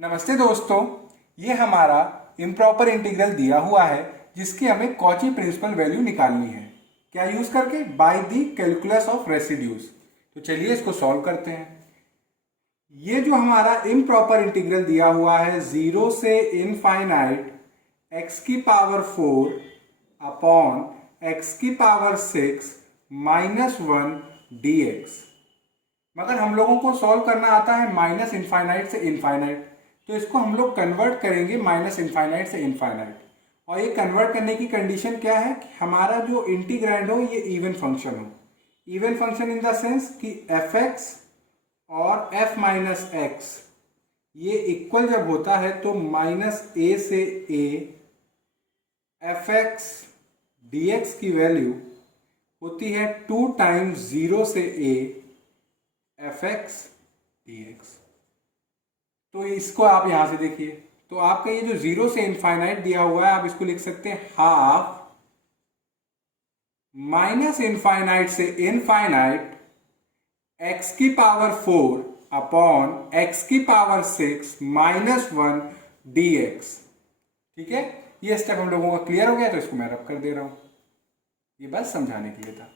नमस्ते दोस्तों, ये हमारा इम्प्रॉपर इंटीग्रल दिया हुआ है जिसकी हमें कॉची प्रिंसिपल वैल्यू निकालनी है। क्या यूज करके? By the calculus of residues. तो चलिए इसको सॉल्व करते हैं। ये जो हमारा इम्प्रॉपर इंटीग्रल दिया हुआ है 0 से इनफाइनाइट x की पावर 4 अपॉन x की पावर 6 माइनस 1 dx, मगर हम लोगों को सॉल्व करना आता है माइनस इनफाइनाइट से इनफाइनाइट, तो इसको हम लोग कन्वर्ट करेंगे माइनस इनफाइनाइट से इनफाइनाइट। और ये कन्वर्ट करने की कंडीशन क्या है कि हमारा जो इंटीग्रैंड हो ये इवन फंक्शन हो। Even function in the sense कि एफ एक्स और एफ माइनस एक्स ये इक्वल जब होता है तो माइनस ए से A F x D x की वैल्यू होती है 2 टाइम्स 0 से A F x D x. तो इसको आप यहां से देखिए, तो आपका ये जो 0 से इनफाइनाइट दिया हुआ है आप इसको लिख सकते हैं हाफ माइनस इनफाइनाइट से इनफाइनाइट x की पावर 4 अपॉन x की पावर 6 माइनस 1 dx। ठीक है, ये स्टेप हम लोगों का क्लियर हो गया, तो इसको मैं रब कर दे रहा हूं, ये बस समझाने के लिए था।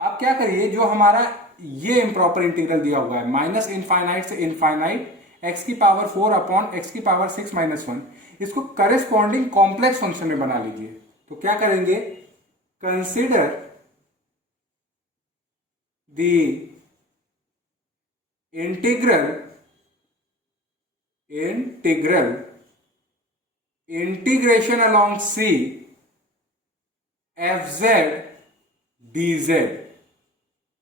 आप क्या करिए, जो हमारा ये इम्प्रॉपर इंटीग्रल दिया हुआ है माइनस इनफाइनाइट से इनफाइनाइट x की पावर 4 अपॉन x की पावर 6 माइनस 1, इसको करेस्पॉन्डिंग कॉम्प्लेक्स फंक्शन में बना लीजिए। तो क्या करेंगे, consider the integration along c F Z D Z,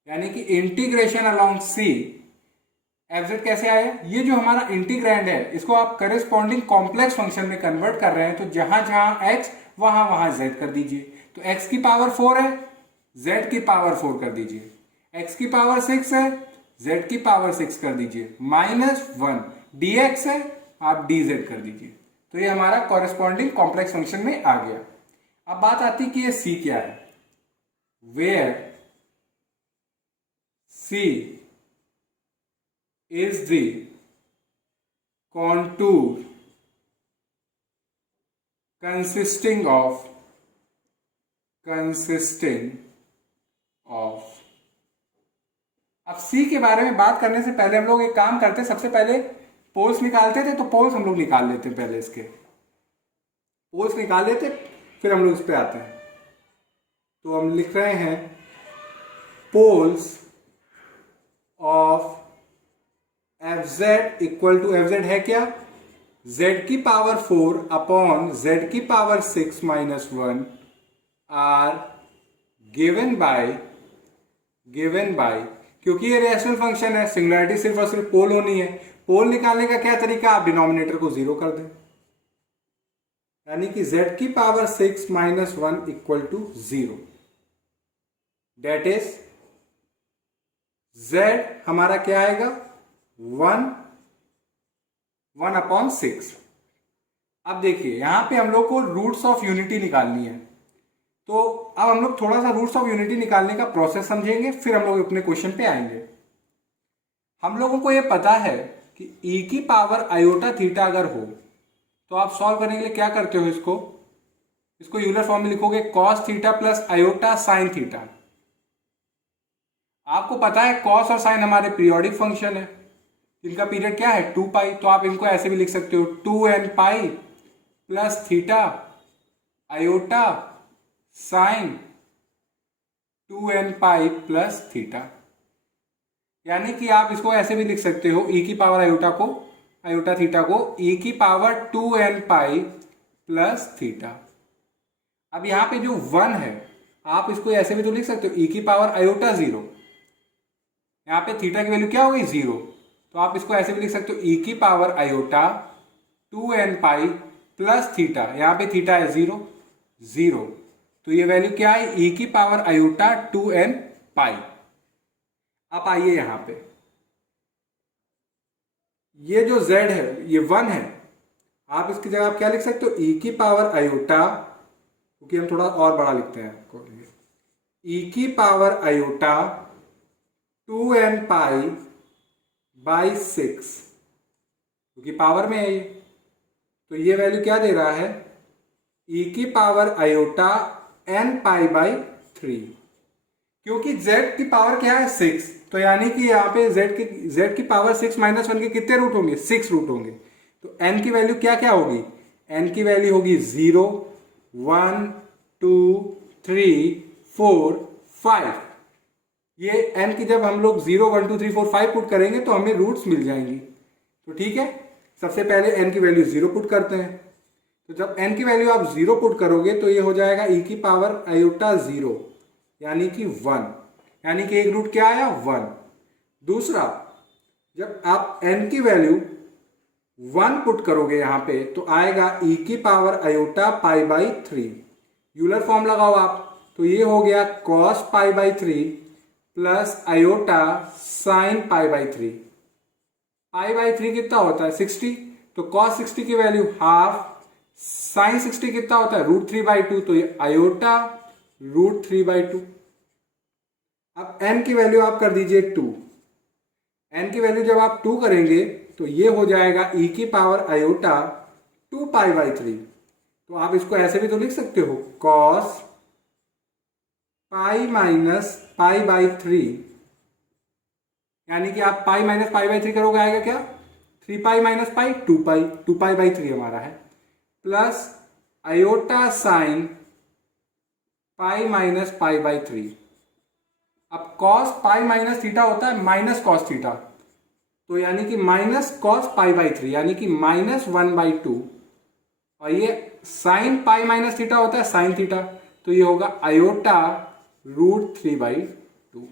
यानी कि integration along c F Z कैसे आया, ये जो हमारा इंटीग्रैंड है इसको आप करेस्पॉन्डिंग कॉम्प्लेक्स फंक्शन में कन्वर्ट कर रहे हैं, तो जहां जहां x वहां वहां z कर दीजिए। तो x की पावर 4 है, z की पावर 4 कर दीजिए, x की पावर 6 है, z की पावर 6 कर दीजिए, माइनस 1 dx है, आप dz कर दीजिए। तो ये हमारा कॉरेस्पॉन्डिंग कॉम्प्लेक्स फंक्शन में आ गया। अब बात आती है कि ये c क्या है, where c is the contour consisting of अब C के बारे में बात करने से पहले हम लोग एक काम करते, सबसे पहले पोल्स निकालते थे, तो पोल्स हम लोग निकाल लेते, पहले इसके पोल्स निकाल लेते, फिर हम लोग इस पे आते हैं। तो हम लिख रहे हैं poles of f z equal to, f z है क्या, z की पावर 4 अपॉन z की power 6 minus 1 are given by, क्योंकि ये रेशनल फंक्शन है, सिंगुलैरिटी सिर्फ और सिर्फ पोल होनी है। पोल निकालने का क्या तरीका, आप डिनोमिनेटर को 0 कर दें, यानी कि z की power 6 minus 1 equal to 0, that is z हमारा क्या आएगा 1 अपॉन 6। अब देखिए यहां पे हम लोग को रूट्स ऑफ यूनिटी निकालनी है, तो अब हम लोग थोड़ा सा रूट्स ऑफ यूनिटी निकालने का प्रोसेस समझेंगे, फिर हम लोग अपने क्वेश्चन पे आएंगे। हम लोगों को यह पता है कि e की पावर आयोटा थीटा अगर हो तो आप सॉल्व करने के लिए क्या करते हो, इसको यूलर फॉर्म में लिखोगे cos theta plus iota sine theta. आपको पता है कॉस और साइन हमारे पीरियोडिक फंक्शन है, इनका पीरियड क्या है 2 पाई, तो आप इनको ऐसे भी लिख सकते हो 2n pi plus theta iota sine 2n pi plus theta, यानी कि आप इसको ऐसे भी लिख सकते हो e की पावर आयोटा थीटा को e की power 2n pi plus theta. अब यहां पे जो 1 है आप इसको ऐसे भी तो लिख सकते हो e की पावर आयोटा 0, यहां पे थीटा की वैल्यू क्या हो गई 0, तो आप इसको ऐसे भी लिख सकते हो e की power iota 2n pi plus theta, यहां पे थीटा है 0, तो ये वैल्यू क्या है e की पावर आयोटा 2n पाई। अब आइए यहां पे ये जो z है ये 1 है, आप इसकी जगह आप क्या लिख सकते हो e की पावर आयोटा, क्योंकि हम थोड़ा और बड़ा लिखते हैं e की power iota 2n pi by 6 क्योंकि पावर में है ये। तो ये वैल्यू क्या दे रहा है, e की power iota n pi by 3। क्योंकि z की पावर क्या है 6, तो यानी कि यहाँ पे z की पावर 6 माइनस 1 के कितने रूट होंगे, 6 रूट होंगे। तो n की वैल्यू क्या क्या होगी, n की वैल्यू होगी 0, 1, 2, 3, 4, 5। ये n की जब हम लोग 0, 1, 2, 3, 4, 5 पुट करेंगे तो हमें रूट्स मिल जाएंगी। तो ठीक है, सबसे पहले n की वैल्यू 0 पुट करते हैं। तो जब n की वैल्यू आप 0 पुट करोगे तो ये हो जाएगा e की पावर आयोटा 0 यानी कि 1, यानी कि एक रूट क्या आया 1। दूसरा, जब आप n की वैल्यू 1 पुट करोगे यहां पे तो आएगा e की power iota pi by 3। Euler form लगाओ आप, तो ये हो गया cos pi by 3 plus iota sine pi by 3। Pi by 3 कितना होता है 60, तो cos 60 की वैल्यू हाफ, साइन 60 कितना होता है √3/2, तो ये आयोटा √3/2। अब n की वैल्यू आप कर दीजिए 2। n की वैल्यू जब आप 2 करेंगे तो ये हो जाएगा e की पावर आयोटा 2 पाई बाई 3। तो आप इसको ऐसे भी तो लिख सकते हो cos pi minus pi by 3, यानी कि आप पाई माइनस पाई बाई 3 करोगे आएगा क्या 3 pi minus pi 2 pi, 2 pi by 3 हमारा है, plus iota sine pi minus pi by 3। अब cos पाई माइनस थीटा होता है माइनस कॉस थीटा, तो यानी कि माइनस कॉस पाई बाई 3 यानी कि -1/2, और ये साइन पाई माइनस थीटा होता है साइन थीटा, तो ये होगा आयोटा √3/2।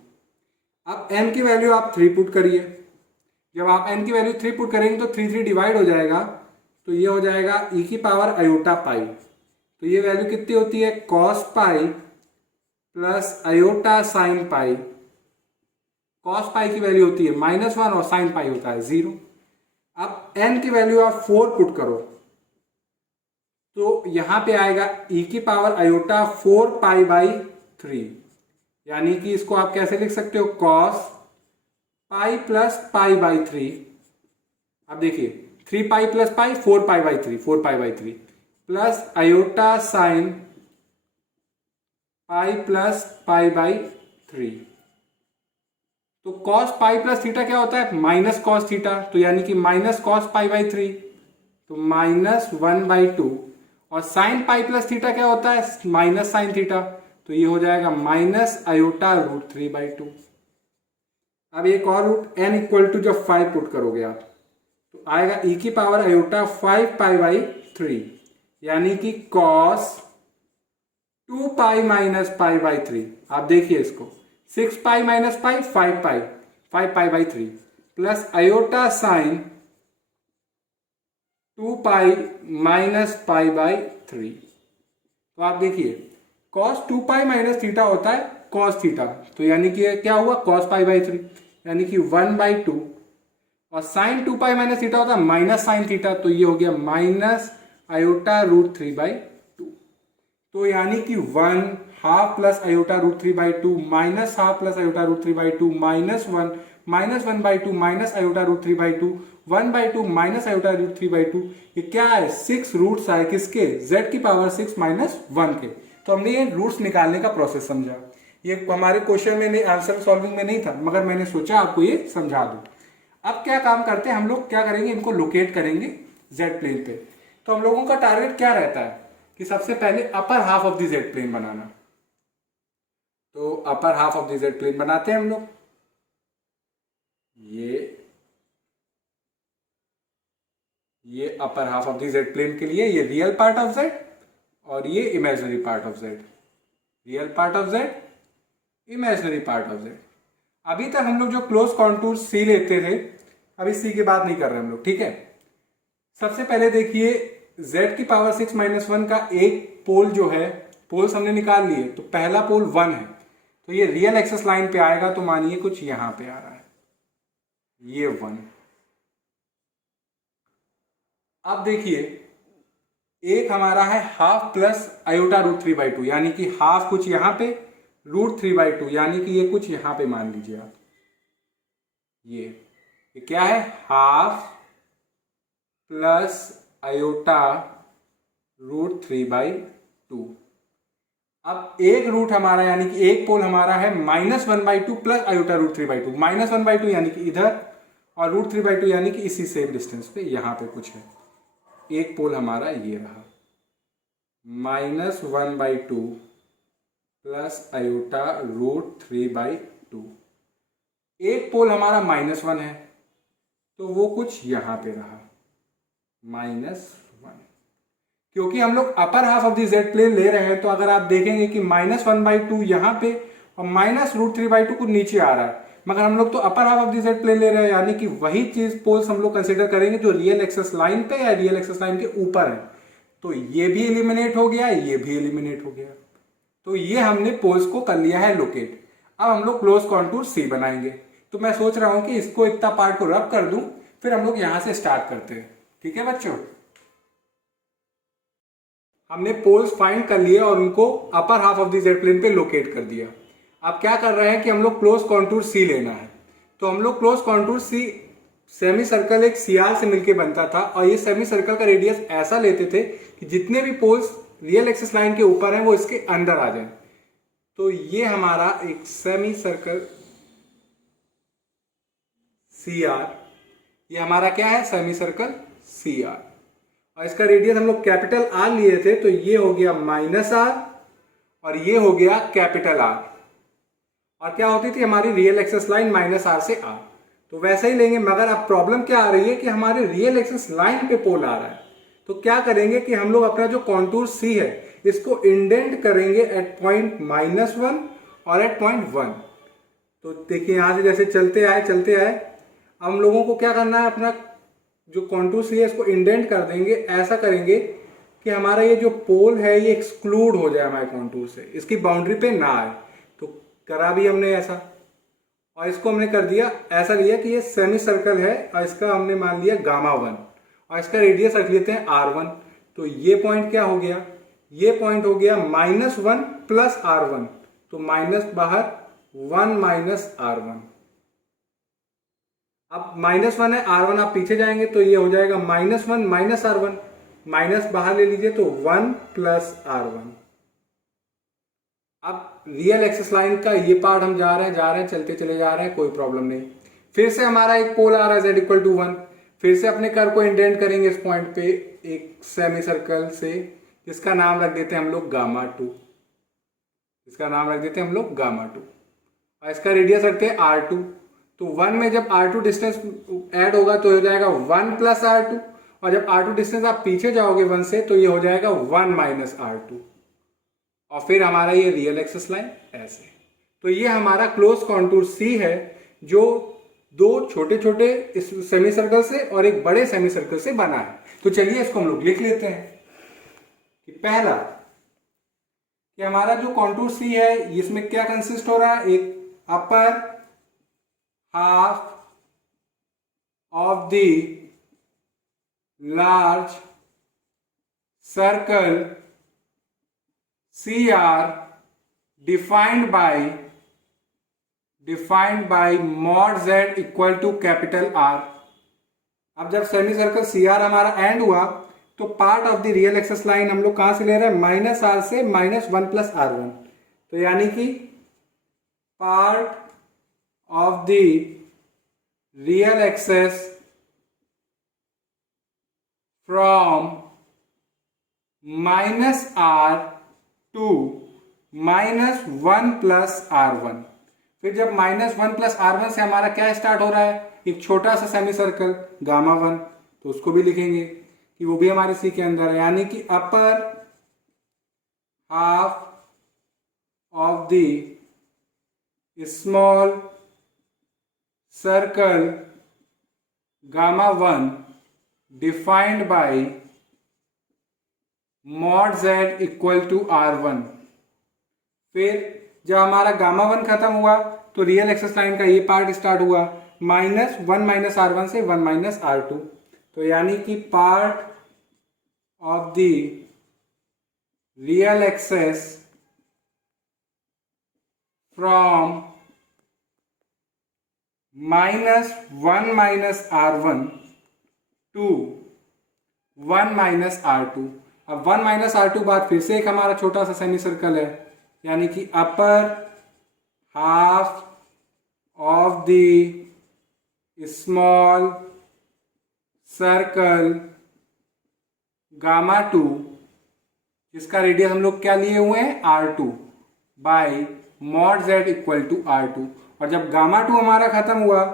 अब n की वैल्यू आप 3 पुट करिए। जब आप n की वैल्यू 3 पुट करेंगे तो 3 3 डिवाइड हो जाएगा, तो ये हो जाएगा e की पावर आयोटा पाई। तो ये वैल्यू कितनी होती है cos pi plus iota sine pi. cos पाई की वैल्यू होती है -1 और साइन पाई होता है 0। अब n की वैल्यू आप 4 पुट करो तो यहां पे आएगा e की पावर आयोटा 4 पाई बाई 3, यानी कि इसको आप कैसे लिख सकते हो cos pi plus pi by 3। अब देखिए 3 pi plus pi 4 pi by 3, 4 pi by 3 plus iota sine pi plus pi by 3। तो cos पाई प्लस थीटा क्या होता है माइनस कॉस थीटा, तो यानी कि माइनस कॉस पाई बाई 3, तो -1/2। और साइन पाई प्लस थीटा क्या होता है माइनस साइन थीटा, तो ये हो जाएगा माइनस आयोटा √3/2। अब एक और रूट n इक्वल टू जब 5 पुट करोगे आप तो आएगा e की पावर आयोटा 5 पाई बाई 3, यानी कि cos 2 pi minus pi by 3। आप देखिए इसको 6 pi minus pi 5 pi, 5 pi by 3 plus iota sine 2 pi minus pi by 3। तो आप देखिए cos 2 पाई माइनस थीटा होता है cos थीटा, तो यानी कि क्या हुआ cos पाई बाई 3 यानी कि 1/2, और साइन 2 पाई माइनस थीटा होता है माइनस साइन थीटा, तो ये हो गया माइनस आयोटा √3/2। तो यानी कि 1/2 plus iota √3/2 minus half plus iota √3/2 -1 -1/2 minus iota √3/2 1/2 minus iota √3/2। ये क्या है 6 रूट्स आए किसके z की पावर 6 माइनस 1 के। तो हमने ये रूट्स निकालने का प्रोसेस समझा। ये हमारे क्वेश्चन में नहीं, आंसर सॉल्विंग में नहीं था, मगर मैंने सोचा आपको ये समझा दूं। अब क्या काम करते हैं हम लोग, क्या करेंगे इनको लोकेट करेंगे जेड प्लेन पे। तो हम लोगों का टारगेट क्या रहता है कि सबसे पहले upper half of the Z plane बनाना। तो upper half of the Z plane बनाते हैं हम लोग। ये upper half of the Z plane के लिए ये रियल पार्ट ऑफ जेड और ये imaginary part of Z. Real part of Z, imaginary part of Z. अभी तक हम लोग जो क्लोज कॉन्टूर सी लेते थे, अभी सी की बात नहीं कर रहे हम लोग, ठीक है। सबसे पहले देखिए z की पावर 6 माइनस 1 का एक पोल जो है, पोल्स हमने निकाल लिए। तो पहला पोल 1 है, तो ये रियल एक्सेस लाइन पे आएगा, तो मानिए कुछ यहां पे आ रहा है, ये 1। अब देखिए एक हमारा है हाफ प्लस आयोटा √3/2, यानी कि हाफ कुछ यहां पे, √3/2 यानी कि ये कुछ यहां पे मान लीजिए आप। ये क्या है हाफ प्लस आयोटा रूट 3/2। अब एक रूट हमारा यानी कि एक पोल हमारा है -1/2 प्लस आयोटा रूट 3/2। -1/2 यानी कि इधर, और रूट 3/2 यानी कि इसी सेम डिस्टेंस पे यहां पे कुछ है। एक पोल हमारा ये रहा -1/2 प्लस आयोटा रूट 3/2। एक पोल हमारा -1 है तो वो कुछ यहां पे रहा -1। क्योंकि हम लोग upper half of the Z plane ले रहे हैं तो अगर आप देखेंगे कि -1/2 यहाँ पे और -√3/2 को नीचे आ रहा है, मगर हम लोग तो upper half of the Z plane ले रहे हैं, यानी कि वही चीज पोल्स हम लोग कंसिडर करेंगे जो रियल एक्सेस लाइन पे या रियल एक्सेस लाइन के ऊपर है। तो ये भी एलिमिनेट हो गया, ये भी एलिमिनेट हो गया। तो ये हमने पोल्स को कर लिया है लोकेट। अब हम लोग क्लोज कॉन्टूर सी बनाएंगे। तो मैं सोच रहा हूं कि इसको इतना पार्ट को रब कर दूं, फिर हम लोग यहां से स्टार्ट करते हैं। ठीक है बच्चों, हमने पोल्स फाइंड कर लिए और उनको upper half of the Z plane पे लोकेट कर दिया। अब क्या कर रहे हैं कि हम लोग क्लोज कॉन्टूर सी लेना है। तो हम लोग क्लोज कॉन्टूर सी, सेमी सर्कल एक सीआर से मिलके बनता था और ये सेमी सर्कल का रेडियस ऐसा लेते थे कि जितने भी पोल्स रियल एक्सिस लाइन के ऊपर हैं वो इसके अंदर आ जाए। तो ये हमारा एक सेमी सर्कल सी आर, ये हमारा क्या है, सेमी सर्कल सी आर, और इसका रेडियस हम लोग कैपिटल आर लिए थे तो ये हो गया -r और ये हो गया कैपिटल आर। और क्या होती थी हमारी रियल एक्सिस लाइन -r से r, तो वैसे ही लेंगे। मगर अब प्रॉब्लम क्या आ रही है कि हमारे रियल एक्सिस लाइन पे पोल आ रहा है। तो क्या करेंगे कि हम लोग अपना जो कॉन्टूर सी है इसको इंडेंट करेंगे एट पॉइंट -1 और एट पॉइंट 1। तो देखिए यहां से जैसे चलते आए अब हम लोगों को क्या करना है, अपना जो कॉन्टूर सी है इसको इंडेंट कर देंगे। ऐसा करेंगे कि हमारा ये जो पोल है ये एक्सक्लूड हो जाए हमारे कॉन्टूर से, इसकी बाउंड्री पे ना आए। तो करा भी हमने ऐसा, और इसको हमने कर दिया ऐसा लिया कि ये सेमी सर्कल है और इसका हमने मान लिया Γ1 और इसका रेडियस रख लेते हैं R1। तो ये पॉइंट क्या हो गया, ये पॉइंट हो गया -1 प्लस R1, तो माइनस बाहर 1 माइनस R1। अब -1 है, R1 आप पीछे जाएंगे तो ये हो जाएगा -1 माइनस R1, माइनस बाहर ले लीजिए तो 1 प्लस R1। अब रियल एक्सिस लाइन का ये पार्ट हम जा रहे हैं चलते चले जा रहे हैं, कोई प्रॉब्लम नहीं। फिर से हमारा एक पोल आ रहा है z=1, फिर से अपने कर्व को इंडेंट करेंगे इस पॉइंट पे एक सेमी सर्कल से, जिसका नाम रख देते हैं हम लोग Γ2, इसका नाम रख देते हैं हम लोग Γ2, और इसका रेडियस रखते हैं R2। तो 1 में जब R2 डिस्टेंस ऐड होगा तो हो जाएगा 1 प्लस R2, और जब R2 डिस्टेंस आप पीछे जाओगे 1 से तो ये हो जाएगा 1 माइनस R2, और फिर हमारा ये रियल एक्सिस लाइन ऐसे। तो ये हमारा क्लोज कॉन्टूर सी है जो दो छोटे छोटे सेमी सर्कल से और एक बड़े सेमी सर्कल से बना है। तो चलिए इसको हम लोग लिख लेते हैं कि पहला कि हमारा जो कॉन्टूर सी है इसमें क्या कंसिस्ट हो रहा है, एक upper half of the large circle CR defined by mod z equal to capital R। अब जब सेमी सर्कल CR हमारा एंड हुआ तो part of the real axis line हम लोग कहां से ले रहे हैं, -r से -1 प्लस R1। तो यानी कि part of the real axis from -r to -1 plus R1। फिर जब -1 प्लस R1 से हमारा क्या स्टार्ट हो रहा है, एक छोटा सा सेमी सर्कल Γ1, तो उसको भी लिखेंगे कि वो भी हमारे सी के अंदर है, यानी कि upper half of the small circle Γ1 defined by mod z equal to R1। फिर जब हमारा Γ1 खत्म हुआ तो रियल एक्सिस लाइन का ये पार्ट स्टार्ट हुआ -1 माइनस R1 से 1 माइनस R2। तो यानी कि part of the real axis from -1 minus R1 to 1 minus R two. अब 1 माइनस आर टू बाद फिर से एक हमारा छोटा सा सेमी सर्कल है, यानी कि upper half of the small circle gamma two, जिसका रेडियस हम लोग क्या लिए हुए हैं, R two, by mod z equal to R two. और जब गामा टू हमारा खत्म हुआ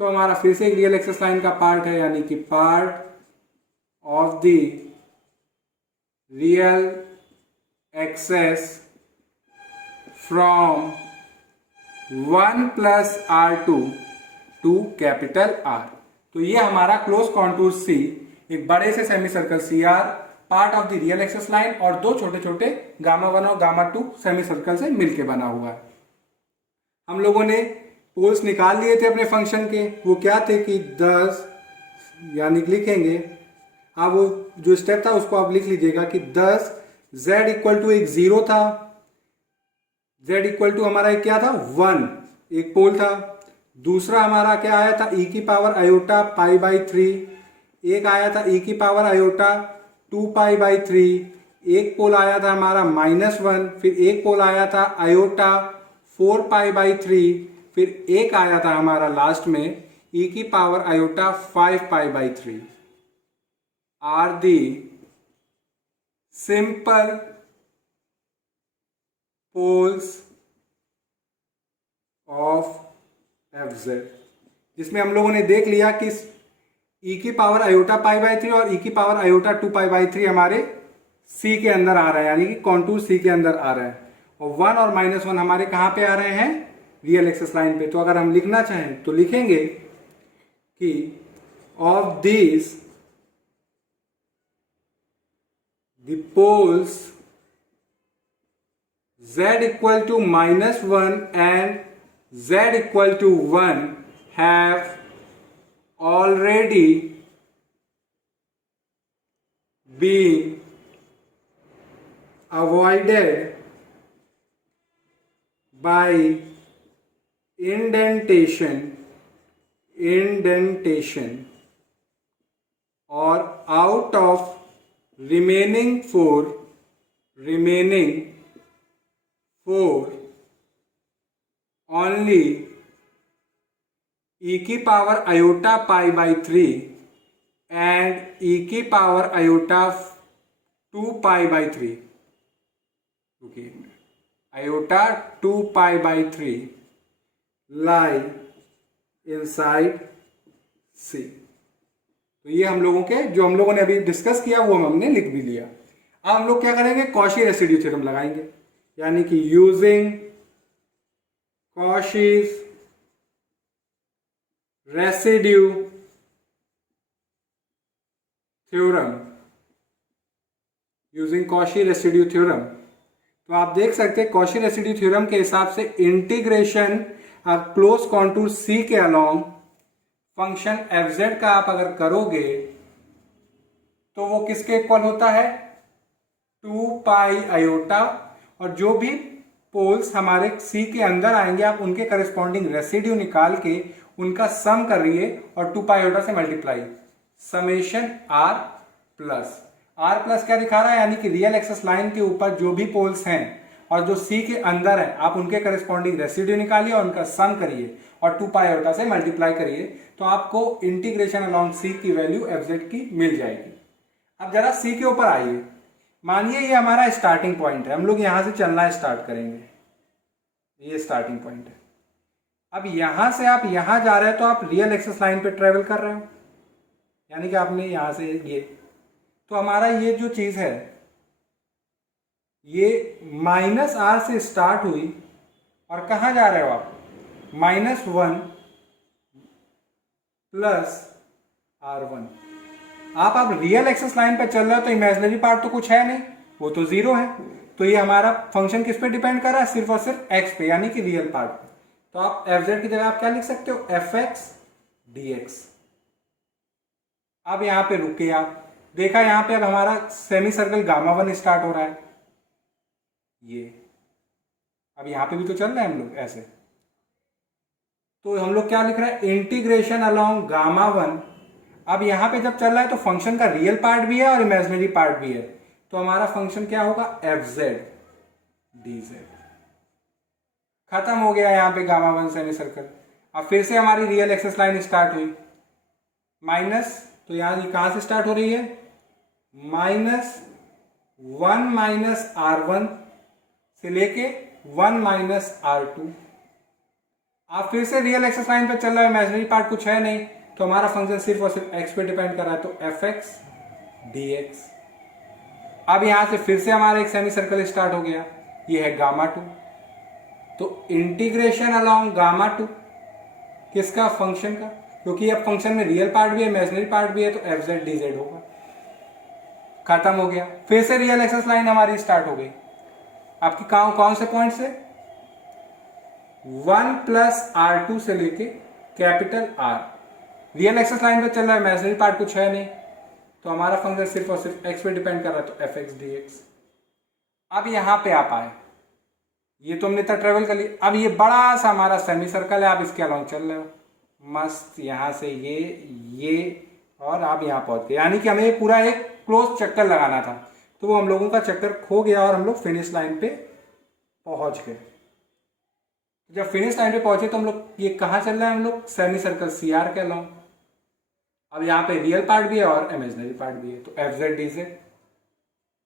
तो हमारा फिर से एक रियल एक्सिस लाइन का पार्ट है, यानी कि part of the real axis from 1 plus R two to capital R. तो ये हमारा क्लोज कॉन्टूर सी एक बड़े से semi circle C R, part of the real axis line, और दो छोटे छोटे गामा 1 और गामा 2 सेमी सर्कल से मिलके बना हुआ है। हम लोगों ने पोल्स निकाल लिए थे अपने फंक्शन के, वो क्या थे कि 10, यानी कि लिखेंगे, अब वो जो स्टेप था उसको आप लिख लीजिएगा कि 10 z इक्वल टू एक 0 था, z इक्वल टू हमारा एक क्या था 1, एक पोल था। दूसरा हमारा क्या आया था e की पावर आयोटा पाई बाई 3, एक आया था e की पावर आयोटा 2 पाई बाई 3, एक पोल आया था हमारा -1, फिर एक पोल आया था आयोटा 4 पाई बाई 3, फिर एक आया था हमारा लास्ट में e की power iota 5 pi by 3 are the simple poles of f z, जिसमें हम लोगों ने देख लिया कि e की पावर आयोटा पाई बाई 3 और e की पावर आयोटा 2 पाई बाई 3 हमारे c के अंदर आ रहा है, यानी कि कॉन्टूर c के अंदर आ रहा है, और 1 और -1 हमारे कहाँ पे आ रहे हैं, रियल एक्सिस लाइन पे। तो अगर हम लिखना चाहें तो लिखेंगे कि of this the poles z equal to -1 and z equal to 1 have already been avoided by indentation or out of remaining four only e की power iota pi by 3 and e की power iota 2 pi by 3, okay, iota 2 pi by 3 lie inside C. तो ये हम लोगों के जो हम लोगों ने अभी डिस्कस किया वो हमने लिख भी लिया। अब हम लोग क्या करेंगे, कॉशी रेसिड्यू थ्योरम लगाएंगे, यानी कि using Cauchy's residue theorem, using Cauchy residue theorem. तो आप देख सकते हैं कॉशी रेसिड्यू थ्योरम के हिसाब से इंटीग्रेशन क्लोज कॉन्टूर सी के अलोंग फंक्शन एफ जेड का आप अगर करोगे तो वो किसके इक्वल होता है, 2 पाई आयोटा, और जो भी पोल्स हमारे सी के अंदर आएंगे आप उनके करस्पॉन्डिंग रेसिड्यू निकाल के उनका सम करिए और 2 पाई आयोटा से मल्टीप्लाई, समेशन आर प्लस क्या दिखा रहा है, यानी कि रियल एक्सिस लाइन के ऊपर जो भी पोल्स हैं और जो सी के अंदर है आप उनके करस्पॉन्डिंग रेसिड्यू निकालिए और उनका सम करिए और 2 पाई आयोटा से मल्टीप्लाई करिए, तो आपको इंटीग्रेशन अलोंग सी की वैल्यू एफ जेड की मिल जाएगी। अब जरा सी के ऊपर आइए, मानिए ये हमारा स्टार्टिंग पॉइंट है, हम लोग यहां से चलना स्टार्ट करेंगे, ये स्टार्टिंग पॉइंट है। अब यहां से आप यहां जा रहे हैं तो आप रियल एक्सिस लाइन पे ट्रेवल कर रहे हो, यानी कि आपने यहां से ये, तो हमारा ये जो चीज है ये -r से स्टार्ट हुई और कहां जा रहे हो आप, -1 प्लस r1। आप रियल एक्सिस लाइन पे चल रहे हो तो इमेजिनरी पार्ट तो कुछ है नहीं, वो तो 0 है, तो ये हमारा फंक्शन किस पे डिपेंड कर रहा है, सिर्फ और सिर्फ x पे, यानी कि रियल पार्ट पे। तो आप एफ जेड की जगह आप क्या लिख सकते हो, fx dx। अब यहां पे रुके, आप देखा यहां पे अब हमारा सेमी सर्कल गामा 1 स्टार्ट हो रहा है, ये अब यहां पे भी तो चल रहे हैं हम लोग ऐसे, तो हम लोग क्या लिख रहे हैं, इंटीग्रेशन अलोंग गामा 1 अब यहाँ पे जब चल रहा है तो फंक्शन का रियल पार्ट भी है और इमेजिनरी पार्ट भी है, तो हमारा फंक्शन क्या होगा, एफ जेड डी जेड। खत्म हो गया यहाँ पे गामा वन सेमी सर्कल। अब फिर से हमारी रियल एक्सेस लाइन स्टार्ट हुई, माइनस, तो यहाँ कहाँ से स्टार्ट हो रही है, माइनस 1 माइनस R1 से लेके 1 माइनस R2। आप फिर से रियल एक्सेस लाइन पे चल रहा है, इमेजिनरी पार्ट कुछ है नहीं, तो हमारा फंक्शन सिर्फ और सिर्फ x पे डिपेंड कर रहा है, तो एफ एक्स डी एक्स। अब यहां से फिर से हमारा एक सेमी सर्कल स्टार्ट हो गया, ये है गामा 2, तो इंटीग्रेशन अलोंग गामा 2 किसका, फंक्शन का, क्योंकि अब फंक्शन में रियल पार्ट भी है इमेजिनरी पार्ट भी है, तो एफ जेड डी जेड होगा। खत्म हो गया। फिर से रियल एक्सेस लाइन हमारी स्टार्ट हो गई, आपकी कौन से पॉइंट से, 1 प्लस R2 से लेके capital R। Real access line पे चल रहा है, इमेजिनरी पार्ट कुछ है नहीं, तो हमारा फंक्शन सिर्फ और सिर्फ x पे डिपेंड कर रहा है, तो एफ एक्स डी एक्स। अब यहां पे आप आए, ये तो हमने तक ट्रेवल कर लिया, अब ये बड़ा सा हमारा सेमी सर्कल है, आप इसके अलाउंग चल रहे हो मस्त, यहां से ये और आप यहां पहुंच गए, यानी कि हमें पूरा एक क्लोज चक्कर लगाना था, तो वो हम लोगों का चक्कर खो गया और हम लोग फिनिश लाइन पे पहुंच गए। जब फिनिश लाइन पे पहुंचे तो हम लोग, ये कहाँ चल रहा है, हम लोग सेमी सर्कल सी आर के अलाउंग। अब यहाँ पे रियल पार्ट भी है और इमेजिनरी पार्ट भी है, तो एफ जेड डी जेड।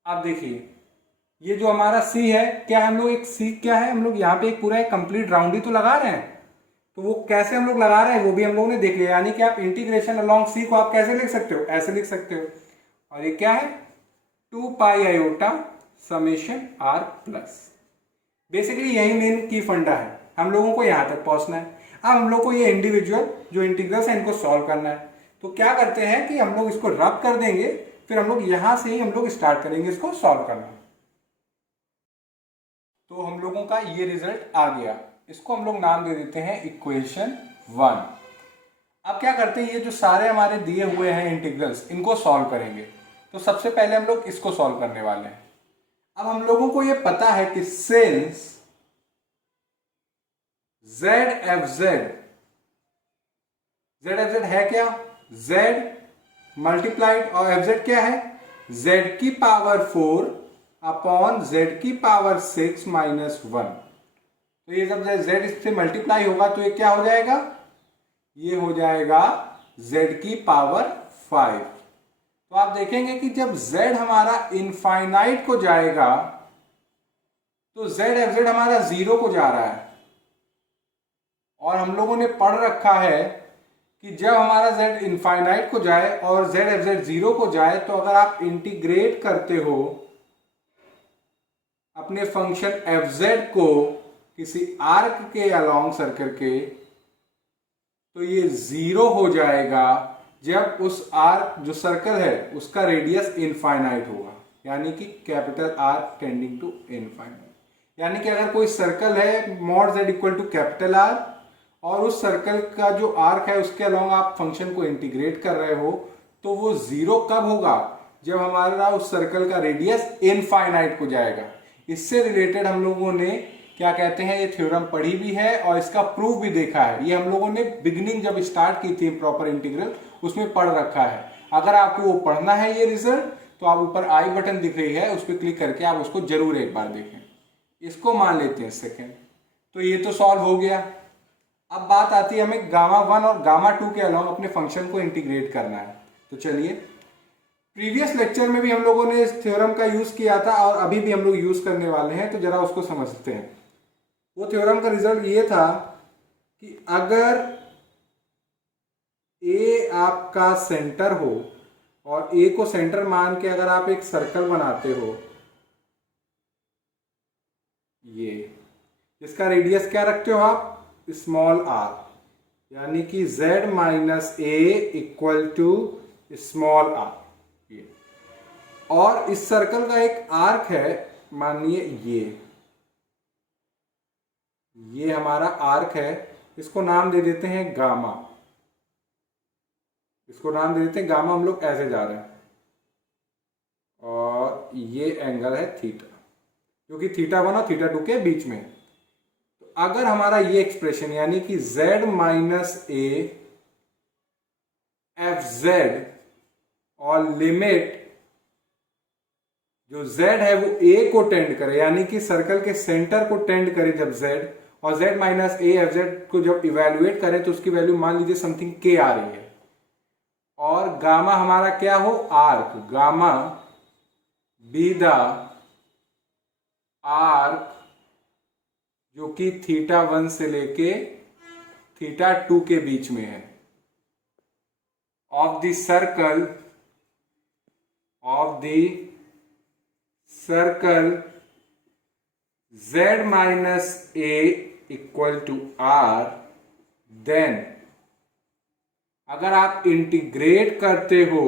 अब देखिए ये जो हमारा सी है, क्या हम लोग एक सी क्या है, हम लोग यहाँ पे एक पूरा एक कंप्लीट राउंड ही तो लगा रहे हैं, तो वो कैसे हम लोग लगा रहे हैं वो भी हम लोगों ने देख लिया, यानी कि आप इंटीग्रेशन अलोंग सी को आप कैसे लिख सकते हो, ऐसे लिख सकते हो, और ये क्या है, 2 pi iota summation R plus. Basically यही मेन की फंडा है, हम लोगों को यहां तक पहुंचना है। अब हम लोग को ये इंडिविजुअल जो इंटीग्रल्स है इनको सॉल्व करना है, तो क्या करते हैं कि हम लोग इसको रब कर देंगे, फिर हम लोग यहां से ही हम लोग स्टार्ट करेंगे इसको सॉल्व करना। तो हम लोगों का ये रिजल्ट आ गया, इसको हम लोग नाम दे देते हैं इक्वेशन 1। अब क्या करते हैं, ये जो सारे हमारे दिए हुए हैं इंटीग्रल्स इनको सॉल्व करेंगे, तो सबसे पहले हम लोग इसको सॉल्व करने वाले हैं। अब हम लोगों को ये पता है कि सिंस जेड एफ जेड है क्या, z मल्टीप्लाइड, और एफ जेड क्या है, z की पावर 4 अपॉन z की पावर 6 माइनस 1। तो ये जब z इससे मल्टीप्लाई होगा तो ये क्या हो जाएगा, ये हो जाएगा z की पावर 5। तो आप देखेंगे कि जब z हमारा इनफाइनाइट को जाएगा तो z एफ जेड हमारा 0 को जा रहा है, और हम लोगों ने पढ़ रखा है कि जब हमारा z इनफाइनाइट को जाए और z एफ जेड 0 को जाए, तो अगर आप इंटीग्रेट करते हो अपने फंक्शन एफ जेड को किसी आर्क के अलोंग सर्कल के, तो ये 0 हो जाएगा जब उस आर्क जो सर्कल है उसका रेडियस इनफाइनाइट होगा, यानी कि capital R tending to infinite. यानी कि अगर कोई सर्कल है mod z equal to capital R, और उस सर्कल का जो आर्क है उसके अलोंग आप फंक्शन को इंटीग्रेट कर रहे हो, तो वो 0 कब होगा, जब हमारा उस सर्कल का रेडियस इनफाइनाइट को जाएगा। इससे रिलेटेड हम लोगों ने क्या कहते हैं, ये थ्योरम पढ़ी भी है और इसका प्रूफ भी देखा है। ये हम लोगों ने बिगिनिंग जब स्टार्ट की थी प्रॉपर इंटीग्रल, उसमें पढ़ रखा है। अगर आपको वो पढ़ना है ये रिजल्ट, तो आप ऊपर आई बटन दिख रही है उस पर क्लिक करके आप उसको जरूर एक बार देखें। इसको मान लेते हैं सेकेंड, तो ये तो सॉल्व हो गया। अब बात आती है हमें गामा 1 और गामा 2 के अलावा अपने फंक्शन को इंटीग्रेट करना है। तो चलिए, प्रीवियस लेक्चर में भी हम लोगों ने इस थ्योरम का यूज किया था और अभी भी हम लोग यूज करने वाले हैं, तो जरा उसको समझते हैं। वो थ्योरम का रिजल्ट ये था कि अगर ए आपका सेंटर हो और ए को सेंटर मान के अगर आप एक सर्कल बनाते हो, ये जिसका रेडियस क्या रखते हो आप, स्मॉल आर, यानी कि z minus a equal to small r, ये, और इस सर्कल का एक आर्क है, मानिए ये हमारा आर्क है, इसको नाम दे देते हैं गामा, इसको नाम दे देते हैं गामा। हम लोग ऐसे जा रहे हैं और ये एंगल है थीटा, जो कि थीटा 1 और थीटा 2 के बीच में। तो अगर हमारा ये एक्सप्रेशन यानी कि z minus a F F Z और लिमिट जो z है वो a को टेंड करे, यानी कि सर्कल के सेंटर को टेंड करे जब z, और z minus a f Z को जब इवेल्युएट करे तो उसकी वैल्यू मान लीजिए समथिंग k आ रही है, और गामा हमारा क्या हो, arc, gamma be the arc जो कि θ1 से लेके θ2 के बीच में है, of the circle z minus a equal to r, then अगर आप इंटीग्रेट करते हो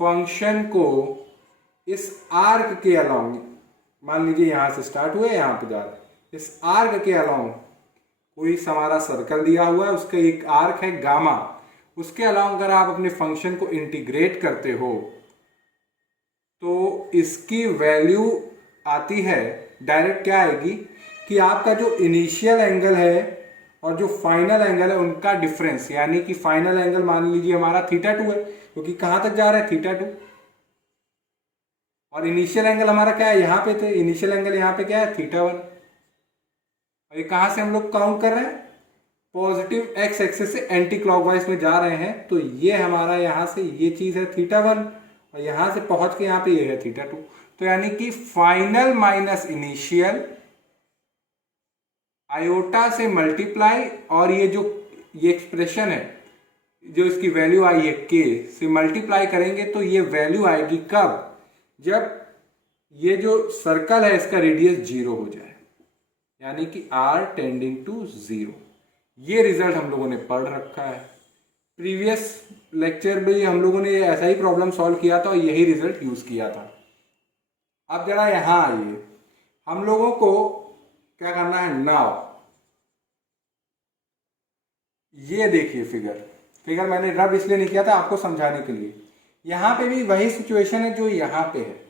फंक्शन को इस आर्क के अलाउंग, मान लीजिए यहां से स्टार्ट हुए यहां पे जा रहे, इस आर्क के अलाउंग कोई हमारा सर्कल दिया हुआ है, उसका एक आर्क है गामा, उसके अलाउंग अगर आप अपने फंक्शन को इंटीग्रेट करते हो तो इसकी वैल्यू आती है डायरेक्ट, क्या आएगी कि आपका जो इनिशियल एंगल है और जो फाइनल एंगल है उनका डिफरेंस, यानी कि फाइनल एंगल मान लीजिए हमारा θ2 है, क्योंकि कहां तक जा रहा है θ2, और इनिशियल एंगल हमारा क्या है यहां पे, तो इनिशियल एंगल यहां पे क्या है θ1, और ये कहां से हम लोग काउंट कर रहे हैं, पॉजिटिव एक्स एक्सिस से एंटी क्लॉकवाइज में जा रहे हैं, तो ये हमारा यहां से ये चीज है θ1, और यहां से पहुंच के यहां पे ये है θ2, तो यानी कि फाइनल माइनस इनिशियल आयोटा से मल्टीप्लाई, और ये एक्सप्रेशन है जो इसकी वैल्यू आई है k से मल्टीप्लाई करेंगे तो ये वैल्यू आएगी कब, जब ये जो सर्कल है इसका रेडियस 0 हो जाए, यानी कि r टेंडिंग टू 0। ये रिजल्ट हम लोगों ने पढ़ रखा है, प्रीवियस लेक्चर में हम लोगों ने ऐसा ही प्रॉब्लम सॉल्व किया था और यही रिजल्ट यूज किया था। अब जरा यहां आइए, हम लोगों को क्या करना है, नाउ ये देखिए फिगर मैंने रब इसलिए नहीं किया था आपको समझाने के लिए, यहां पे भी वही सिचुएशन है जो यहां पे है।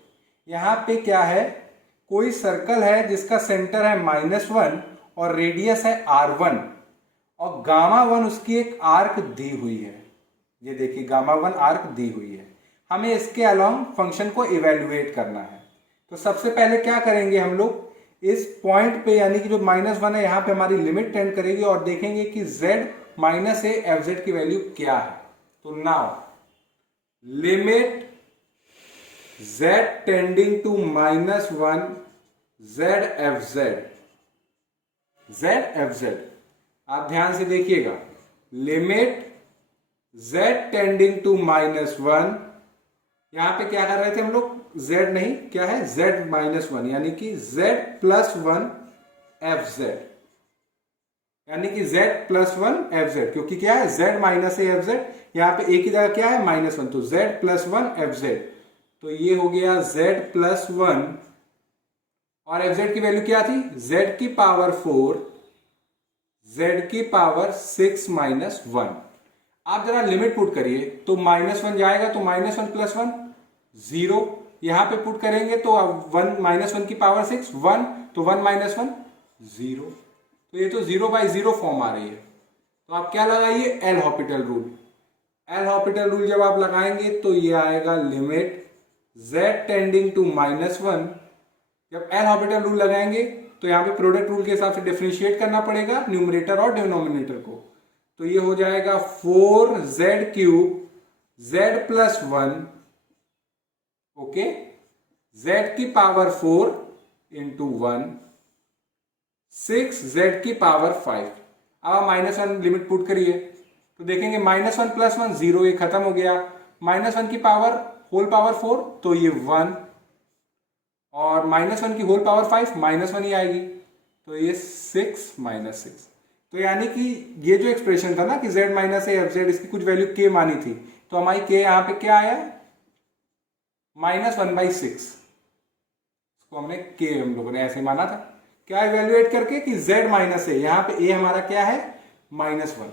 यहां पे क्या है, कोई सर्कल है जिसका सेंटर है -1 और रेडियस है r1, और गामा 1 उसकी एक आर्क दी हुई है, ये देखिए गामा 1 आर्क दी हुई है, हमें इसके अलोंग फंक्शन को इवेल्युएट करना है। तो सबसे पहले क्या करेंगे हम लोग, इस पॉइंट पे यानी कि जो -1 है यहाँ पे हमारी लिमिट टेंड करेगी और देखेंगे कि z minus a f z की वैल्यू क्या है। तो now limit z tending to -1 z आप ध्यान से देखिएगा, लिमिट z टेंडिंग टू -1, यहां पे क्या कर रहे थे हम लोग, z नहीं क्या है z -1, यानी कि z + 1 एफ जेड, यानी कि z + 1 एफ जेड, क्योंकि क्या है z minus a f Z, यहां पे एक ही जगह क्या है -1, तो z + 1 एफ जेड, तो ये हो गया z + 1, और एफ जेड की वैल्यू क्या थी, z की पावर 4 z की पावर 6 - 1। आप जरा लिमिट पुट करिए तो -1 जाएगा तो -1 + 1 0, यहां पे पुट करेंगे तो 1 -1 की पावर 6 1, तो 1 - 1 0, तो ये तो 0/0 फॉर्म आ रही है। तो आप क्या लगाइए, L Hôpital rule. L Hôpital rule जब आप लगाएंगे तो ये आएगा लिमिट z टेंडिंग टू -1। जब एल हॉपिटल रूल लगाएंगे तो यहाँ पे प्रोडक्ट रूल के हिसाब से डिफरेंशिएट करना पड़ेगा न्यूमरेटर और डिनोमिनेटर को, तो ये हो जाएगा 4z³ z + 1, ओके, z की पावर 4 × 1 6z की पावर 5। अब आप -1 लिमिट पुट करिए तो देखेंगे -1 + 1 0, ये खत्म हो गया, -1 की पावर होल पावर 4 तो ये 1, और -1 की होल पावर 5 -1 ही आएगी, तो ये 6 - 6। तो यानी कि ये जो एक्सप्रेशन था ना कि z minus a f Z, इसकी कुछ वैल्यू k मानी थी, तो हमारी k यहाँ पे क्या आया, -1/6, इसको हमने k हम लोगों ने ऐसे माना था, क्या इवेल्युएट करके कि z माइनस ए, यहाँ पे a हमारा क्या है -1।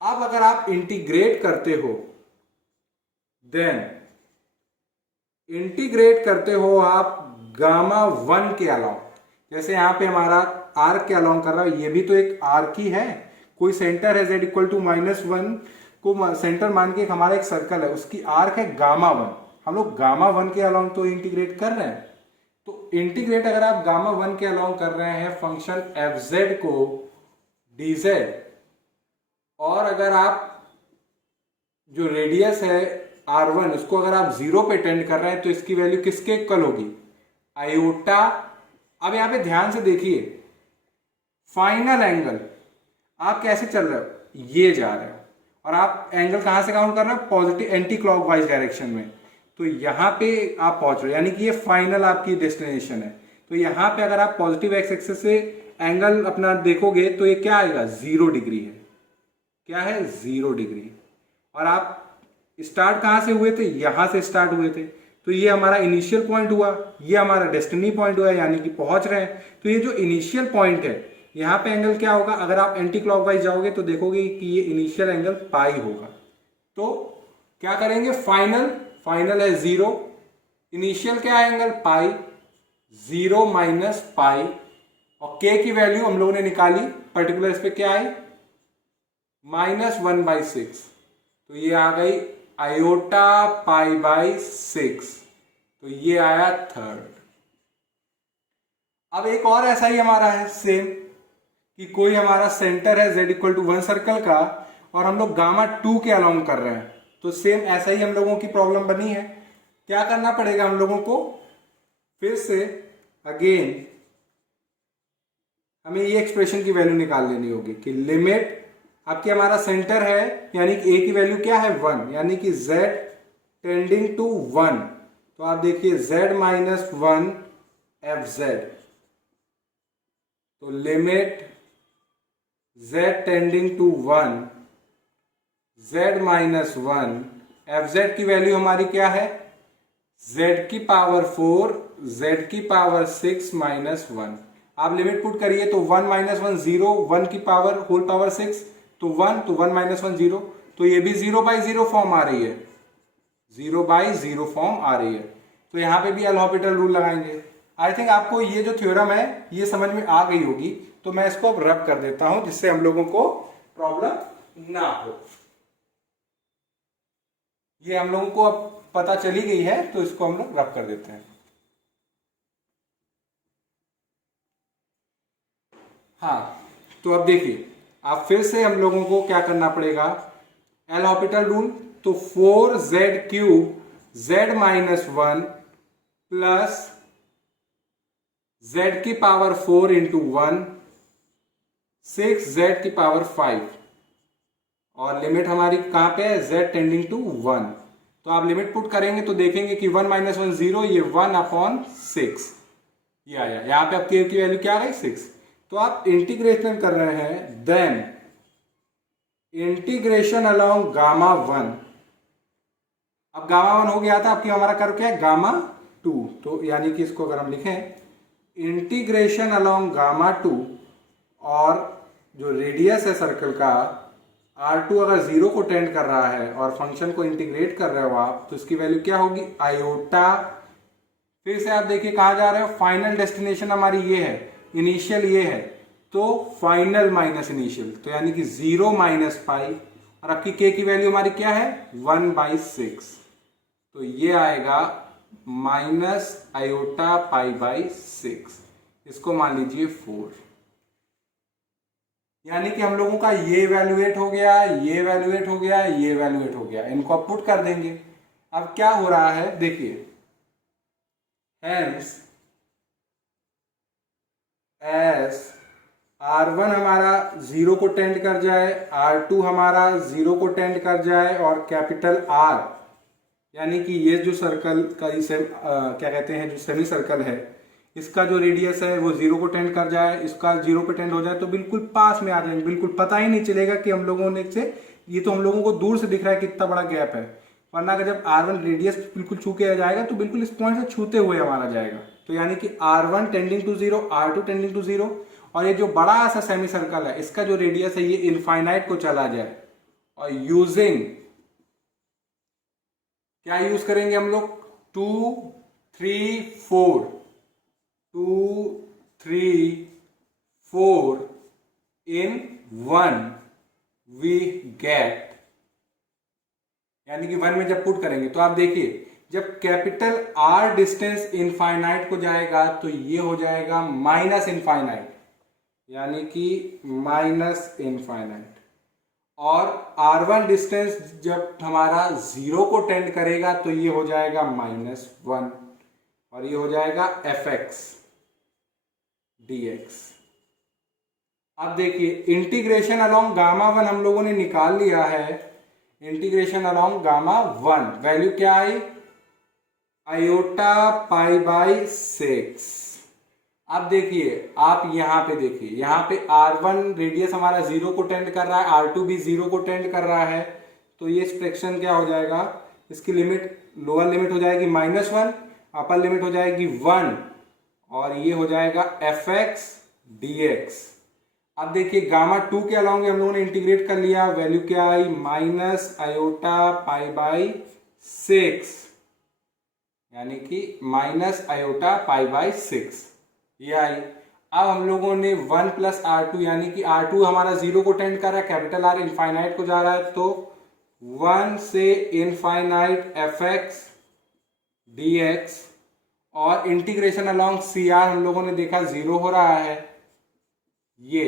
अब अगर आप इंटीग्रेट करते हो, देन इंटीग्रेट करते हो आप गामा 1 के अलाउंग, जैसे यहां पे हमारा आर्क के अलाउंग कर रहा है, ये भी तो एक आर्क ही है, कोई सेंटर है z = -1, को सेंटर मान के हमारा एक सर्कल है, उसकी आर्क है गामा वन, हम लोग गामा वन के अलोंग तो इंटीग्रेट कर रहे हैं। तो इंटीग्रेट अगर आप गामा वन के अलोंग कर रहे हैं फंक्शन एफ जेड को डी जेड, और अगर आप जो रेडियस है आर वन उसको अगर आप जीरो पे टेंड कर रहे हैं तो इसकी वैल्यू किसके इक्वल होगी, आयोटा। अब यहां पे ध्यान से देखिए, फाइनल एंगल आप कैसे चल रहे हो, ये जा रहे हो, और आप एंगल कहां से काउंट कर रहे हो, पॉजिटिव एंटी क्लॉकवाइज डायरेक्शन में। तो यहां पे आप पहुंच रहे हो, यानी कि ये फाइनल आपकी डेस्टिनेशन है। तो यहां पे अगर आप पॉजिटिव एक्स एक्सिस से एंगल अपना देखोगे तो ये क्या आएगा, 0 डिग्री है। क्या है, 0 डिग्री। और आप स्टार्ट कहां से हुए थे, यहां से स्टार्ट हुए थे। तो ये हमारा इनिशियल पॉइंट हुआ, ये हमारा डेस्टिनी पॉइंट हुआ, यानी कि पहुंच रहे हैं। तो ये जो इनिशियल पॉइंट है, यहां पे एंगल क्या होगा, अगर आप एंटी क्लॉकवाइज जाओगे तो देखोगे कि ये इनिशियल एंगल पाई होगा। तो क्या करेंगे, फाइनल है 0, इनिशियल क्या है एंगल पाई, 0 माइनस पाई, और के की वैल्यू हम लोगों ने निकाली, पर्टिकुलर इस पे क्या आई, -1/6। तो ये आ गई आयोटा पाई बाई 6, तो ये आया थर्ड। अब एक और ऐसा ही हमारा है सेम, कि कोई हमारा सेंटर है z इक्वल टू 1 सर्कल का, और हम लोग गामा 2 के अलोंग कर रहे हैं। तो सेम ऐसा ही हम लोगों की प्रॉब्लम बनी है। क्या करना पड़ेगा हम लोगों को, फिर से अगेन हमें ये एक्सप्रेशन की वैल्यू निकाल लेनी होगी कि लिमिट, आपके हमारा सेंटर है यानी कि a की वैल्यू क्या है 1, यानी कि z टेंडिंग टू 1। तो आप देखिए z माइनस 1 एफ जेड, तो limit z tending to 1 z minus 1 f z की वैल्यू हमारी क्या है, z की पावर 4 z की पावर 6 माइनस 1। आप लिमिट पुट करिए तो 1 माइनस 1 0, 1 की पावर होल पावर 6, तो 1, तो 1 माइनस 1 0, तो ये भी 0/0 फॉर्म आ रही है, 0/0 फॉर्म आ रही है। तो यहां पे भी एल हॉपिटल रूल लगाएंगे। आई थिंक आपको ये जो थ्योरम है ये समझ में आ गई होगी, तो मैं इसको अब रब कर देता हूं जिससे हम लोगों को प्रॉब्लम ना हो। ये हम लोगों को अब पता चली गई है, तो इसको हम लोग रब कर देते हैं। हाँ, तो अब देखिए, आप फिर से हम लोगों को क्या करना पड़ेगा, एल हॉपिटल रूल। तो 4z³ z minus 1 plus z की पावर 4 इंटू 1 6z की पावर 5, और लिमिट हमारी कहां पे है, z टेंडिंग टू 1। तो आप लिमिट पुट करेंगे तो देखेंगे कि 1 माइनस 1 0, ये 1/6 ये आया। यहां पे आप k की वैल्यू क्या आ गई, 6। तो आप इंटीग्रेशन कर रहे हैं, देन इंटीग्रेशन अलोंग गामा 1। अब गामा 1 हो गया था, आपकी हमारा कर्व क्या है, गामा 2। तो यानी कि इसको अगर हम लिखें इंटीग्रेशन अलोंग गामा 2, और जो रेडियस है सर्कल का R2 अगर 0 को टेंड कर रहा है और फंक्शन को इंटीग्रेट कर रहे हो आप, तो इसकी वैल्यू क्या होगी, आयोटा। फिर से आप देखिए कहां जा रहे हो, फाइनल डेस्टिनेशन हमारी ये है, इनिशियल ये है, तो फाइनल माइनस इनिशियल, तो यानी कि 0 माइनस पाई, और आपकी k की वैल्यू हमारी क्या है, 1/6। तो ये आएगा माइनस आयोटा पाई बाई 6, इसको मान लीजिए 4। यानी कि हम लोगों का ये वैल्यूएट हो गया, ये वैल्यूएट हो गया, ये वैल्यूएट हो गया, इनको आप पुट कर देंगे। अब क्या हो रहा है देखिए, हेंस एस R1 हमारा 0 को टेंड कर जाए, R2 हमारा 0 को टेंड कर जाए, और कैपिटल R यानी कि ये जो सर्कल का क्या कहते हैं, जो सेमी सर्कल है, इसका जो रेडियस है वो 0 को टेंड कर जाए, इसका 0 पे टेंड हो जाए, तो बिल्कुल पास में आ जाएंगे, बिल्कुल पता ही नहीं चलेगा कि हम लोगों ने से, ये तो हम लोगों को दूर से दिख रहा है कितना बड़ा गैप है, वरना अगर जब R1 रेडियस बिल्कुल छू के आ जाएगा तो बिल्कुल इस पॉइंट से छूते हुए हमारा जाएगा। तो यानी कि R1 tending to 0, R2 tending to 0, और ये जो बड़ा सा सेमी सर्कल है इसका जो रेडियस है ये इनफाइनाइट को चला जाए, और यूजिंग क्या यूज करेंगे हम लोग, 2 3 4 2 3 4 in 1 we get यानी कि 1 में जब पुट करेंगे तो आप देखिए जब कैपिटल R डिस्टेंस इनफाइनाइट को जाएगा तो ये हो जाएगा माइनस इनफाइनाइट, यानी कि माइनस इनफाइनाइट। और R1 डिस्टेंस जब हमारा 0 को टेंड करेगा तो ये हो जाएगा -1 और ये हो जाएगा fx dx। अब देखिए इंटीग्रेशन अलोंग गामा 1 हम लोगों ने निकाल लिया है। इंटीग्रेशन अलोंग गामा 1 वैल्यू क्या आई, आयोटा पाई बाई 6। अब देखिए आप यहां पे देखिए, यहां पे R1 रेडियस हमारा 0 को टेंड कर रहा है, R2 भी 0 को टेंड कर रहा है, तो ये एक्सप्रेशन क्या हो जाएगा, इसकी लिमिट लोअर लिमिट हो जाएगी -1, अपर लिमिट हो जाएगी 1 और ये हो जाएगा fx dx। अब देखिए गामा 2 के अलॉन्ग हम लोगों ने इंटीग्रेट कर लिया, वैल्यू क्या आई, माइनस आयोटा पाई बाई 6, यानी कि माइनस आयोटा पाई बाई 6 ये आई। अब हम लोगों ने 1 प्लस R2 यानी कि R2 हमारा 0 को टेंड कर रहा है, कैपिटल R इनफाइनाइट को जा रहा है, तो 1 से इनफाइनाइट fx dx और इंटीग्रेशन अलोंग CR हम लोगों ने देखा 0 हो रहा है ये,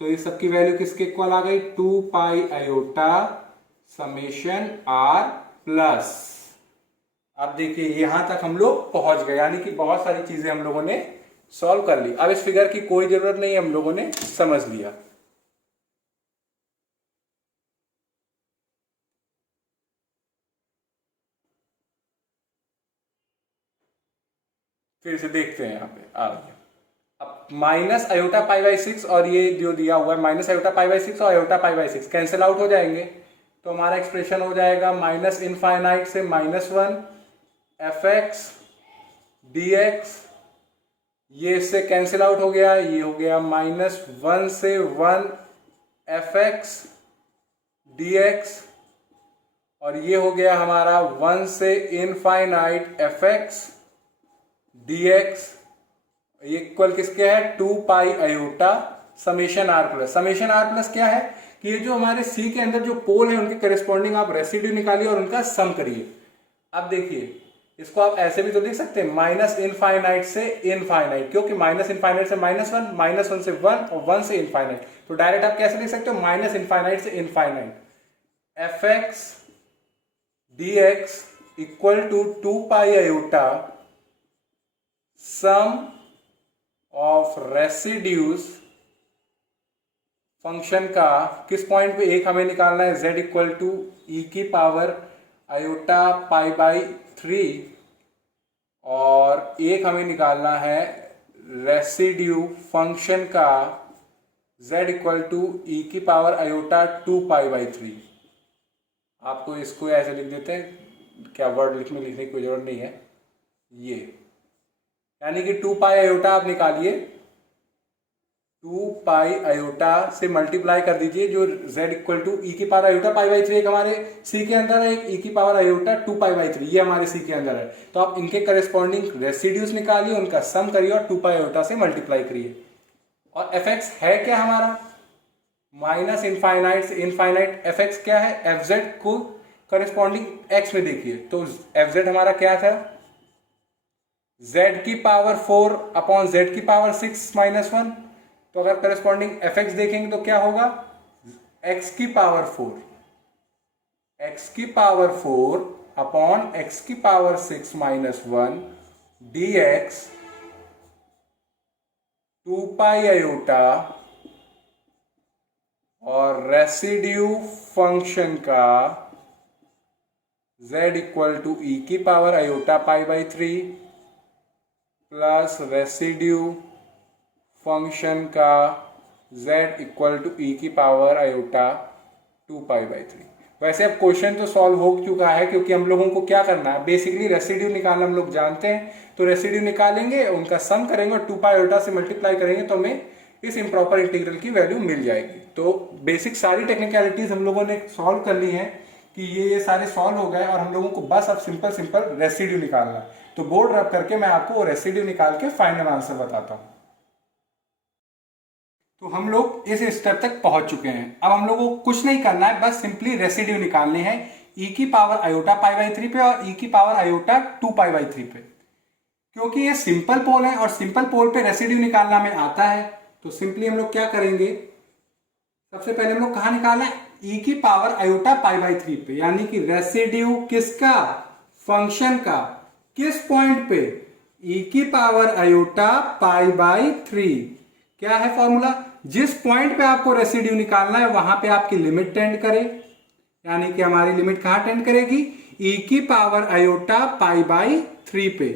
तो इस सबकी वैल्यू किसके इक्वल आ गई, 2 pi iota summation R plus. अब देखिए यहां तक हम लोग पहुंच गए, यानी कि बहुत सारी चीजें हम लोगों ने सॉल्व कर ली। अब इस फिगर की कोई जरूरत नहीं, हम लोगों ने समझ लिया। फिर से देखते हैं, यहां पे आ गया। अब माइनस आयोटा पाई बाई 6 और ये जो दिया हुआ है माइनस आयोटा पाई बाई 6 और iota pi by 6 cancel out हो जाएंगे, तो हमारा एक्सप्रेशन हो जाएगा माइनस इनफाइनाइट से -1 fx dx, ये इससे कैंसिल आउट हो गया, ये हो गया -1 से 1 fx dx और ये हो गया हमारा 1 से इनफाइनाइट fx dx, ये इक्वल किसके है, 2 pi iota summation r plus. Summation r plus क्या है कि ये जो हमारे C के अंदर जो पोल है उनके करेस्पॉन्डिंग आप रेसिड्यू निकालिए और उनका सम करिए। अब देखिए इसको आप ऐसे भी तो लिख सकते हैं, माइनस इनफाइनाइट से इनफाइनाइट, क्योंकि माइनस इनफाइनाइट से -1, -1 से 1 और 1 से इनफाइनाइट, तो डायरेक्ट आप कैसे लिख सकते हो, माइनस इनफाइनाइट से infinite fx dx equal to 2 pi iota sum of residues function का, किस पॉइंट पे, एक हमें निकालना है z इक्वल टू e की पावर आयोटा पाई बाई 3 और एक हमें निकालना है रेसिड्यू फंक्शन का z इक्वल टू e की पावर आयोटा 2 पाई बाई 3। आपको इसको ऐसे लिख देते हैं, क्या वर्ड लिखने की कोई जरूरत नहीं है, ये यानी कि 2 पाई आयोटा आप निकालिए, 2 पाई आयोटा से मल्टीप्लाई कर दीजिए, जो z इक्वल टू ई की पावर आयोटा पाई बाई 3 एक हमारे C के अंदर है, एक ई की पावर आयोटा 2 पाई बाई 3 ये हमारे C के अंदर है, तो आप इनके करेस्पॉन्डिंग रेसिड्यूज निकालिए, उनका सम करिए और 2 पाई आयोटा से मल्टीप्लाई करिए। और fx है क्या हमारा, माइनस इनफाइनाइट से इनफाइनाइट, fx क्या है, fz को करेस्पॉन्डिंग x में देखिए, तो fz हमारा क्या था, z की पावर 4 अपॉन z की पावर 6 -1, तो अगर करेस्पॉन्डिंग fx देखेंगे तो क्या होगा, x की पावर 4, x की पावर 4 अपॉन x की पावर 6 -1 dx 2 पाई आयोटा और रेसिड्यू फंक्शन का z इक्वल टू e की power iota pi by 3 plus residue function का z इक्वल टू e की पावर आयोटा 2 पाई बाई 3। वैसे अब क्वेश्चन तो सॉल्व हो चुका है, क्योंकि हम लोगों को क्या करना है, बेसिकली रेसिड्यू निकालना हम लोग जानते हैं, तो रेसिड्यू निकालेंगे, उनका सम करेंगे और 2 पाई आयोटा से मल्टीप्लाई करेंगे तो हमें इस इम्प्रॉपर इंटीग्रल की वैल्यू मिल जाएगी। तो बेसिक सारी टेक्निकलिटीज हम लोगों ने सॉल्व कर ली है कि ये सारे सॉल्व हो गए और हम लोगों को बस अब सिंपल रेसिड्यू निकालना है। तो बोर्ड रब करके मैं आपको वो रेसिड्यू निकाल के फाइनल आंसर बताता हूं। तो हम लोग इस स्टेप तक पहुंच चुके हैं। अब हम लोगों को कुछ नहीं करना है, बस सिंपली रेसिड्यू निकालने हैं ई की पावर आयोटा पाई बाई 3 पे और ई की पावर आयोटा 2 पाई बाई 3 पे। क्योंकि ये सिंपल पोल है और सिंपल पोल पे रेसिड्यू निकालना में आता है, तो सिंपली हम लोग क्या करेंगे, सबसे पहले हम लोग कहां निकालना है, ई की पावर आयोटा पाई बाई 3 पे, यानी कि रेसिड्यू किसका, फंक्शन का, किस पॉइंट पे, ई की पावर आयोटा पाई बाई 3। क्या है फॉर्मूला, जिस पॉइंट पे आपको रेसिड्यू निकालना है वहां पे आपकी लिमिट टेंड करे, यानी कि हमारी लिमिट कहां टेंड करेगी, ई की पावर आयोटा पाई बाई 3 पे,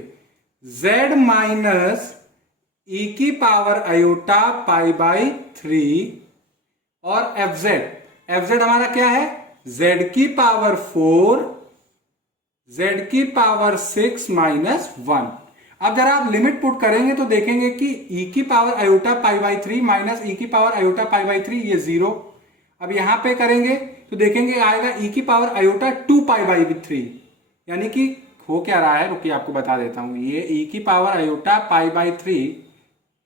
z माइनस ई की पावर आयोटा पाई बाई 3 और एफ जेड हमारा क्या है, z की पावर 4, z की पावर 6 माइनस 1। अब जरा आप लिमिट पुट करेंगे तो देखेंगे कि e की power iota pi by 3 minus E की पावर आयोटा पाई बाई 3, ये 0। अब यहां पे करेंगे तो देखेंगे आएगा e की पावर आयोटा 2 पाई बाई 3, यानी कि हो क्या रहा है, रुकिए आपको बता देता हूं, ये e की power iota pi by 3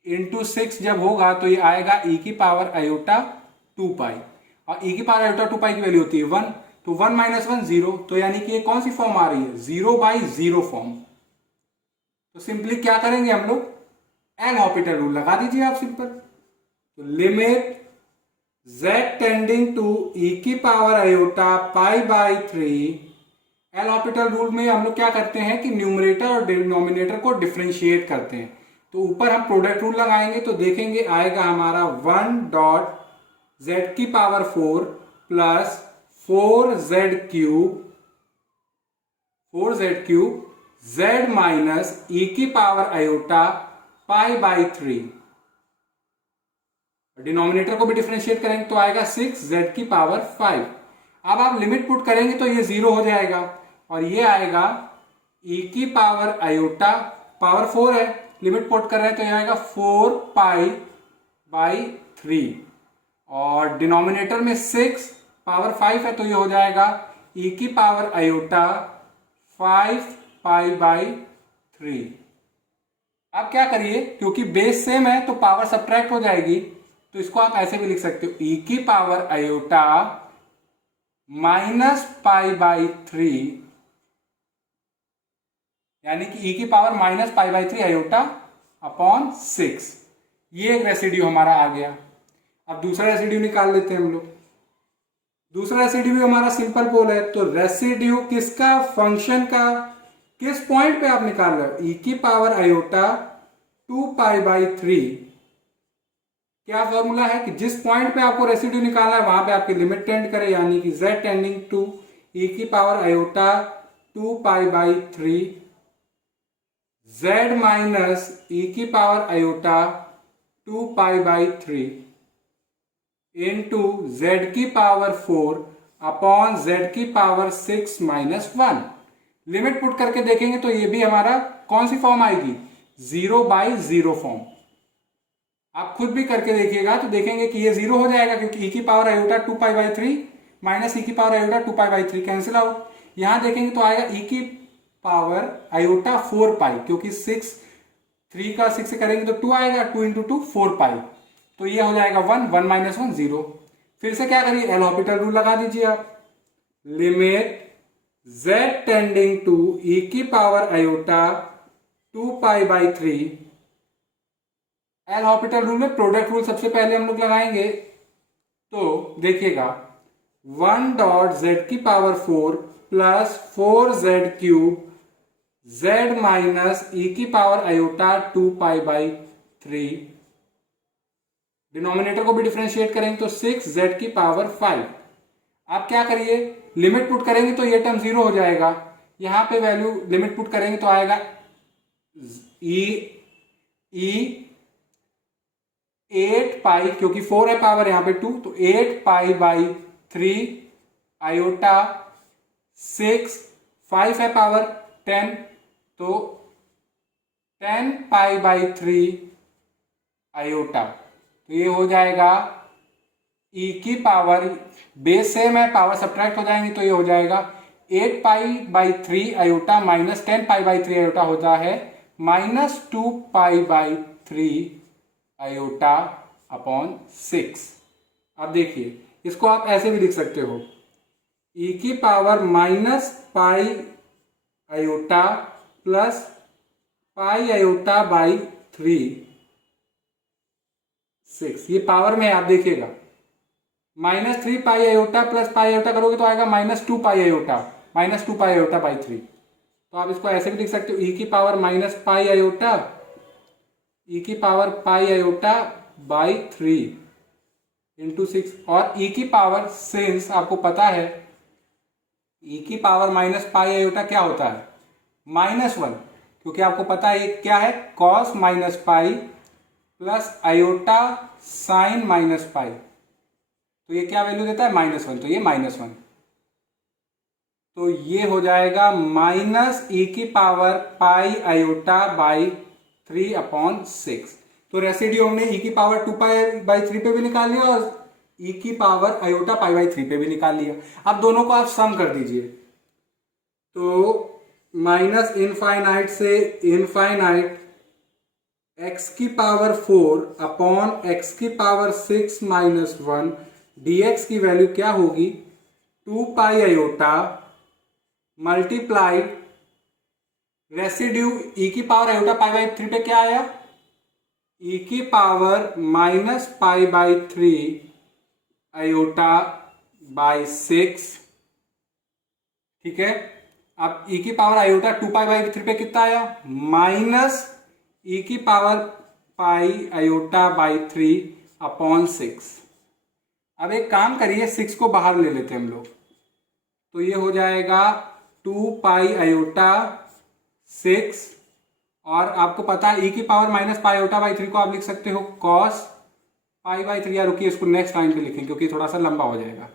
into 6 जब होगा तो ये आएगा e की पावर आयोटा 2 पाई, और e की पावर आयोटा 2 पाई की वैल्यू होती है 1, तो 1 माइनस 1 0, तो यानी कि ये कौन सी फॉर्म आ रही है, 0/0 फॉर्म। तो सिंपली क्या करेंगे हम लोग, एल हॉपिटल रूल लगा दीजिए आप सिंपल। तो limit z tending to e की power iota pi by 3, L'Hopital rule में हम लोग क्या करते हैं कि न्यूमरेटर और डिनोमिनेटर को डिफरेंशिएट करते हैं। तो ऊपर हम प्रोडक्ट रूल लगाएंगे तो देखेंगे आएगा हमारा 1 डॉट z की power 4 plus 4z cube z minus E की power iota pi by 3, denominator को भी डिफरेंशिएट करेंगे तो आएगा 6z की पावर 5। अब आप लिमिट पुट करेंगे तो ये 0 हो जाएगा और ये आएगा e की पावर आयोटा, पावर 4 है, लिमिट पुट कर रहे हैं तो ये आएगा 4 पाई बाई 3, और डिनोमिनेटर में 6 पावर 5 है तो ये हो जाएगा e की पावर आयोटा 5 पाई बाई 3। अब क्या करिए, क्योंकि बेस सेम है तो पावर सब्ट्रैक्ट हो जाएगी, तो इसको आप ऐसे भी लिख सकते हो, e की power iota minus pi by 3, यानी कि e की power minus pi by 3 iota upon 6। ये एक रेसिड्यू हमारा आ गया। अब दूसरा रेसिड्यू निकाल लेते हैं हम लोग। दूसरा रेसिड्यू हमारा सिंपल पोल है, तो रेसिड्यू किसका, फंक्शन का, किस पॉइंट पे आप निकाल रहे हो, e की पावर आयोटा 2 पाई बाई 3। क्या फॉर्मूला है कि जिस पॉइंट पे आपको रेसिड्यू निकालना है वहां पे आपकी लिमिट टेंड करे, यानी कि z टेंडिंग टू e की power iota 2 pi by 3, z minus E की power iota 2 pi by 3 into z की पावर 4 अपॉन z की पावर 6 माइनस 1। लिमिट पुट करके देखेंगे तो ये भी हमारा कौन सी फॉर्म आएगी, 0/0 फॉर्म। आप खुद भी करके देखिएगा तो देखेंगे कि ये 0 हो जाएगा, क्योंकि e की power iota 2 pi by 3 minus E की power iota 2 pi by 3 cancel out. यहां देखेंगे तो आएगा e की पावर आयोटा 4 पाई, क्योंकि 3 का 6 से करेंगे तो 2 आएगा, 2 इंटू 2 4 पाई, तो ये हो जाएगा 1 माइनस 1 0। फिर से क्या करिए, एल हॉपिटल रूल लगा दीजिए आप। Limit z tending to e की power iota 2 pi by 3, L'Hopital rule में प्रोडक्ट रूल सबसे पहले हम लोग लगाएंगे, तो देखिएगा 1 डॉट z की power 4 plus 4z cube z minus E की power iota 2 pi by 3, denominator को भी डिफरेंशिएट करेंगे तो 6z की पावर 5। आप क्या करिए, लिमिट पुट करेंगे तो ये टर्म 0 हो जाएगा, यहां पे वैल्यू लिमिट पुट करेंगे तो आएगा e 8 पाई, क्योंकि 4 है पावर यहां पे 2, तो 8 पाई बाई 3 आयोटा 6, 5 है पावर 10, तो 10 पाई बाई 3 आयोटा, तो ये हो जाएगा e की पावर, बेस सेम है पावर सब्ट्रैक्ट हो जाएंगे तो ये हो जाएगा 8 पाई by 3 iota minus 10 pi by 3 iota होता है minus 2 pi by 3 iota upon 6। अब देखिए इसको आप ऐसे भी लिख सकते हो, ई की power minus pi iota plus pi iota by 3/6। ये पावर में आप देखिएगा, -3 पाई आयोटा प्लस पाई आयोटा करोगे तो आएगा -2 pi iota, -2 pi iota by 3। तो आप इसको ऐसे भी लिख सकते हो, ई की पावर माइनस पाई आयोटा, ई की पावर पाई आयोटा बाई 3/6। और ई की पावर, सिंस आपको पता है ई की पावर माइनस पाई आयोटा क्या होता है, -1, क्योंकि आपको पता है ये क्या है, cos minus pi plus iota sine minus pi. तो ये क्या वैल्यू देता है, -1, तो ये -1। तो ये हो जाएगा माइनस ई की पावर पाई आयोटा बाई 3/6। तो रेसिड्यू हमने ई की पावर 2 पाई बाई 3 पे भी निकाल लिया और ई की पावर आयोटा पाई बाई 3 पे भी निकाल लिया। अब दोनों को आप सम कर दीजिए, तो माइनस इनफाइनाइट से इनफाइनाइट x की पावर 4 अपॉन x की पावर 6 माइनस 1 dx की वैल्यू क्या होगी, 2 पाई आयोटा मल्टीप्लाई रेसिड्यू ई की पावर आयोटा पाई बाई 3 पे क्या आया, ई की power minus pi by 3 iota by 6। ठीक है, अब ई की पावर आयोटा 2 पाई बाई 3 पे कितना आया, माइनस ई की पावर पाई आयोटा बाई 3/6। अब एक काम करिए, 6 को बाहर ले लेते हैं हम लोग, तो ये हो जाएगा 2 पाई आयोटा 6। और आपको पता है ई की power minus pi iota by 3 को आप लिख सकते हो कॉस पाई बाई 3। या रुकिए, इसको नेक्स्ट लाइन पे लिखें क्योंकि थोड़ा सा लंबा हो जाएगा।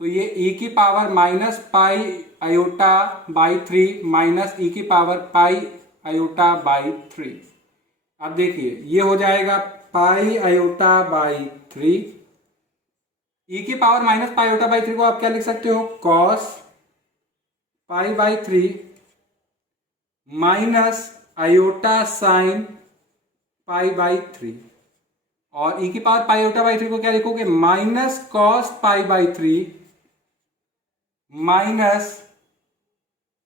तो ये ई की power minus pi iota by 3 minus E की पावर पाई आयोटा बाई 3। अब देखिए ये हो जाएगा पाई आयोटा बाई 3। ई की power minus pi iota by 3 को आप क्या लिख सकते हो, cos pi by 3 minus iota sine pi by 3। और ई की पावर पाई आयोटा बाई 3 को क्या लिखोगे, minus cos pi by 3 minus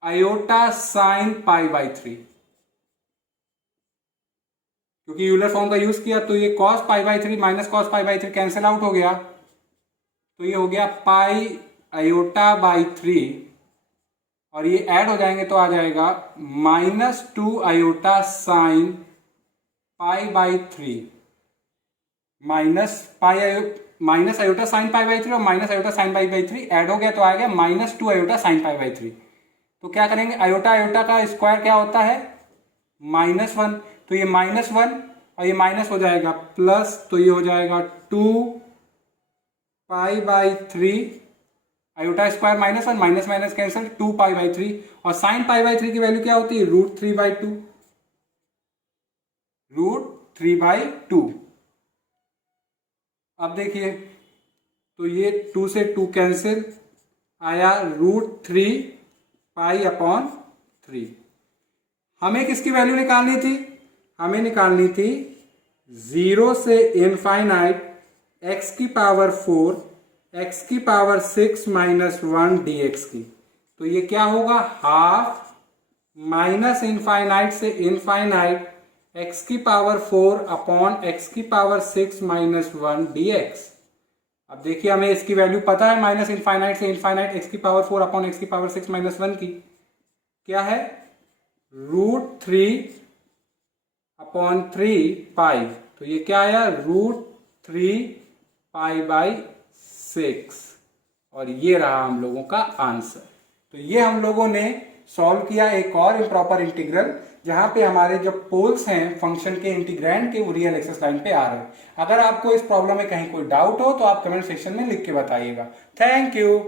iota sine pi by 3। क्योंकि यूलर फॉर्म का यूज किया तो ये cos pi by 3 minus cos pi by 3 cancel out हो गया, तो ये हो गया पाई आयोटा बाई 3 और ये ऐड हो जाएंगे तो आ जाएगा -2 iota sine pi by 3 minus iota sine pi by 3 और minus iota sine pi by 3 add हो गया तो आ गया -2 आयोटा साइन पाई बाई 3। तो क्या करेंगे, आयोटा आयोटा का स्क्वायर क्या होता है, -1। तो ये -1 और ये माइनस हो जाएगा प्लस, तो ये हो जाएगा 2 pi by 3 iota square -1 minus minus cancel 2 pi by 3। और साइन पाई बाई 3 की वैल्यू क्या होती है, √3/2, √3/2। अब देखिए तो ये 2 से 2 कैंसिल आया, √3 पाई/3। हमें किसकी वैल्यू निकालनी थी, हमें निकालनी थी 0 से इनफाइनाइट x की पावर 4 x की पावर 6 माइनस 1 dx की। तो ये क्या होगा, हाफ माइनस इनफाइनाइट से इनफाइनाइट x की पावर 4 अपॉन x की पावर 6 माइनस 1 dx। अब देखिए हमें इसकी वैल्यू पता है, माइनस इनफाइनाइट से इनफाइनाइट x की पावर 4 अपॉन x की पावर 6 माइनस 1 की क्या है, √3/3 पाई। तो ये क्या आया, √3 पाई बाई 6। और ये रहा हम लोगों का आंसर। तो ये हम लोगों ने सॉल्व किया एक और इम्प्रॉपर इंटीग्रल, जहां पे हमारे जो पोल्स हैं फंक्शन के इंटीग्रैंड के, वो रियल एक्सेस लाइन पे आ रहे हैं। अगर आपको इस प्रॉब्लम में कहीं कोई डाउट हो तो आप कमेंट सेक्शन में लिख के बताइएगा। Thank you.